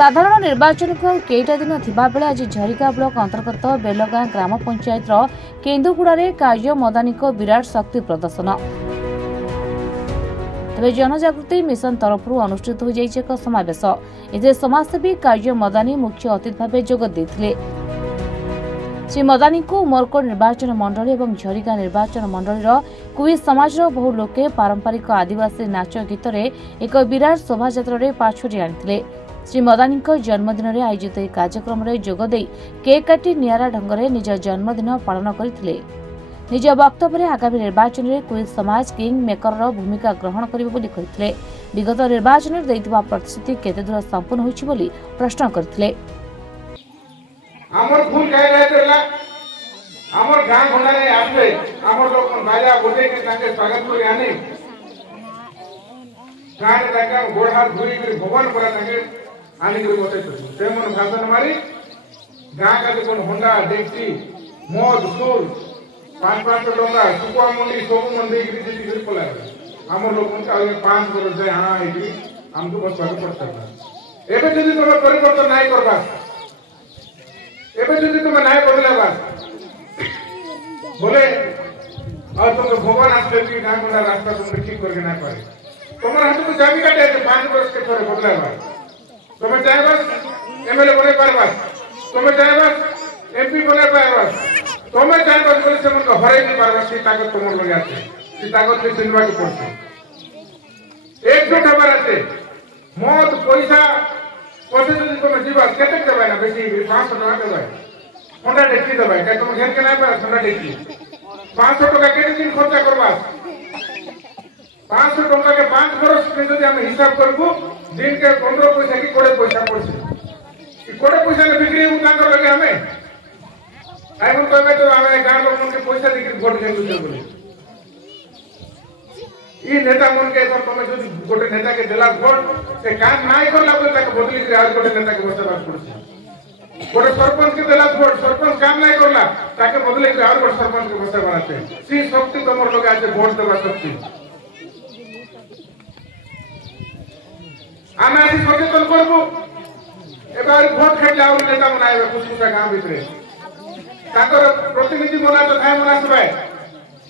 साधारण निर्वाचन को केईटा दिन थिबा बेले आज झरिका ब्लॉक अंतर्गत बेलगां ग्राम पंचायत केन्दुगुड़ा कार्य मदानी को विराट शक्ति प्रदर्शन। तेज जनजागृति मिशन तरफ अनुष्ठित हो जाइए एक समावेश। इसे समाजसेवी कार्य मदानी मुख्य अतिथि भाव जोगदे। श्री मदानी को उमरकोट निर्वाचन मंडली और झरिका निर्वाचन मंडली कुई समाज बहु लोके पारंपरिक आदिवासी नाच गीत एक विराट शोभायात्रा पाछोटी आनी। श्री मदानी जन्मदिन में आयोजित एक कार्यक्रम में जोगदे केक काटी नियारा ढंग से निज जन्मदिन पालन करते। निज वक्तव्य आगामी निर्वाचन में कुई समाज किंग मेकर भूमिका ग्रहण करें। विगत निर्वाचन में देइतिबा प्रतिश्रुति केते दूर संपूर्ण होइछि बोली प्रश्न करथिले। हमर फूल कह रहे तेला हमर गांव घोड़ा रे आसे हमर लोग बाजा बोले के ताके स्वागत करे आने गांव ताका गोड़ हाथ धुई के भवन पर ताके आने के बोते से मन भाषण मारी गांव का कोन होंडा देखती मौज सूर 5-5 टका सुकुआ मंडी सोबु मंडी की जीती कर पला हमर लोग का 5 बरस जाय हां इकरी हमको बस स्वागत करता एबे जदी तुम परिवर्तन नाही करबा एबे जदी तुम नाही बदलाबा बोले और तुम भगवान आते कि गांव वाला रास्ता तुम ठीक करके ना पाए तुम्हारे हाथ में चाबी काटे 5 वर्ष के थोड़े बदलाबा तुम्हें चाहे बस एमएलए बने पारबा तुम्हें चाहे बस एमपी बने पारबा तुम्हें चाहे बस बोले से मन को हरे नहीं पारबा सी ताकत तुम लोग आते सी ताकत से सिनवा के पड़ते एकजुट हमारे आते मौत पैसा पैसे जदी तुम जीवा केते देबा ना बेसी 500 टका देबा होंडा डेक्ची देबा के तुम घेर के ना पार होंडा डेक्ची 500 टका केते दिन खर्चा करबा 500 टका के 5 बरस के जदी हम हिसाब करबो दिन के 15 पैसा की 20 पैसा पड़ছে ई 20 पैसा ने बिक्री हम तांकर लगे हमें आई मन कहबे तो हमें गांव लोग के पैसा देके वोट के दूसरे बोले ई नेता मन के तो तुम जदी गोटे नेता के देला वोट से काम नाही करला तो ताके बदली के आज गोटे नेता के बसबाक पड़ছে गोटे सरपंच के देला वोट सरपंच काम नाही करला ताके बदली के और गोटे सरपंच के बसा बनाते सी शक्ति तमर लोग आज वोट देबा शक्ति आमे आज सचेतन करबो एबार वोट खेला और नेता बनाइबे कुछ गांव भितरे ताकर प्रतिनिधि बना तो थाय बना सबे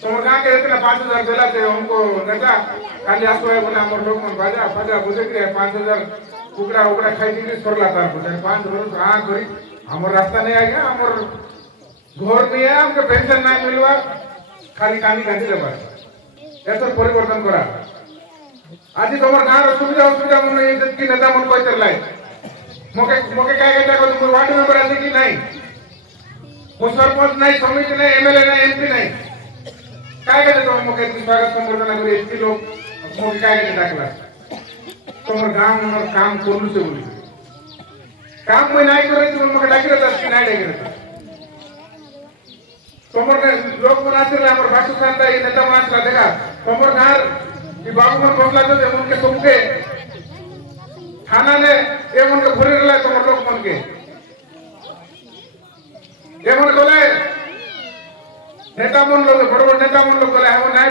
तुम गांव के इतना 5000 देला थे हमको नेता खाली आसो है बोले हमर लोग मन बाजा बाजा बुझे के 5000 कुकड़ा उकड़ा खाई के छोड़ला तार बोले 5 रोज आ करी हमर रास्ता नहीं आ गया हमर घर नहीं है हमके पेंशन नहीं मिलवा खाली कानी काटी देबा एतर परिवर्तन करा आज तमर गांव रो सुविधा मन की नेता मन कोइ चलाई मोके काय केटा को तुम वार्ड मेंबर आसे कि नहीं मो सरपंच नहीं समिति नहीं एमएलए नहीं एमपी नहीं काय केटा तुम मोके स्वागत संबर्धना करी एसटी लोग मोके काय केटा डाकला तमर गांव में काम करलु से बोली काम में नहीं करे तुम मोके डाकी रहता कि नहीं डाकी रहता तमर लोग बनाते हमर भाषा शांता ये नेता बनाते देखा तमर गांव ई बाबू मन बसला तो उनके सबके थाना ने ए मन के भरे रहला तमर लोग मन के ए मन बोले नेता मन लोग बड़ नेता मन लोग बोले हम नहीं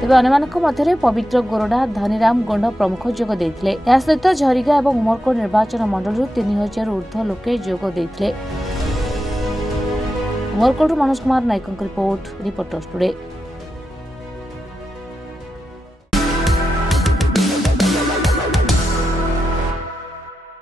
तेज अन्य पवित्र गोरडा धनीराम गोंड प्रमुख जोग देथिले। या सहित झरिका और उमरकोट निर्वाचन मंडल 3000 ऊर्ध्व लोके जोग देथिले। Umarkot Manoj Kumar Nayak report reporters today.